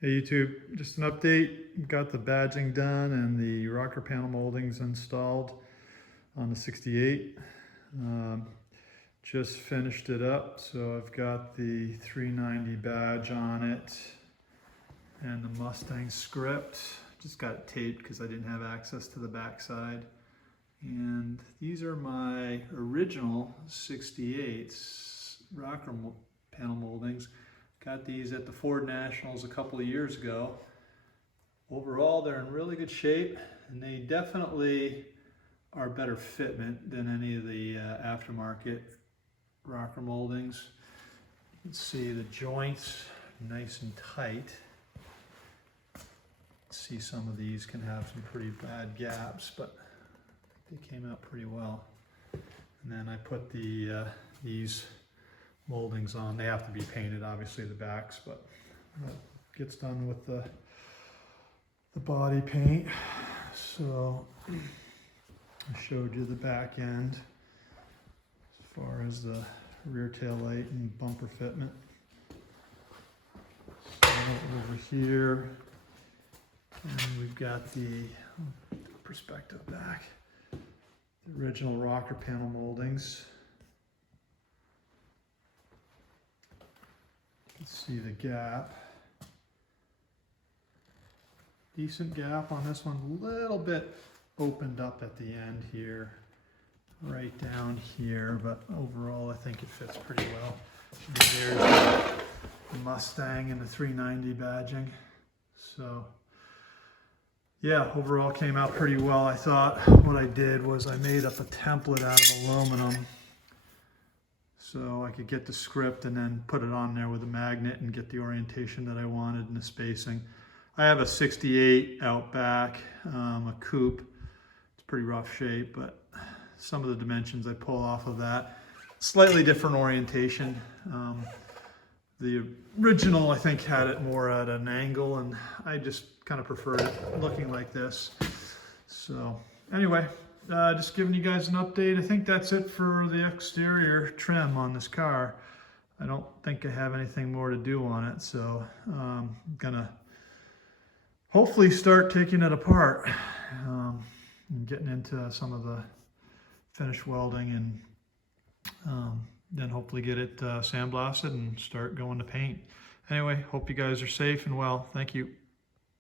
Hey YouTube, just an update. Got the badging done and the rocker panel moldings installed on the 68. Just finished it up, so I've got the 390 badge on it and the Mustang script. Just got it taped because I didn't have access to the backside. And these are my original 68s rocker panel moldings. Got these at the Ford Nationals a couple of years ago. Overall, they're in really good shape, and they definitely are better fitment than any of the aftermarket rocker moldings. You can see the joints nice and tight. See, some of these can have some pretty bad gaps, but they came out pretty well. And then I put these moldings on. They have to be painted, obviously, the backs, but that gets done with the body paint. So I showed you the back end as far as the rear tail light and bumper fitment. So over here, and we've got the perspective back, the original rocker panel moldings. See the gap. Decent gap on this one, a little bit opened up at the end here, right down here, but overall I think it fits pretty well. There's the Mustang and the 390 badging. So yeah, overall came out pretty well. I thought what I did was I made up a template out of aluminum so I could get the script and then put it on there with a magnet and get the orientation that I wanted and the spacing. I have a 68 out back, a coupe. It's pretty rough shape, but some of the dimensions I pull off of that. Slightly different orientation. The original, I think, had it more at an angle, and I just kind of preferred it looking like this. So anyway, just giving you guys an update. I think that's it for the exterior trim on this car. I don't think I have anything more to do on it, so I'm gonna hopefully start taking it apart and getting into some of the finish welding, and then hopefully get it sandblasted and start going to paint. Anyway, hope you guys are safe and well. Thank you.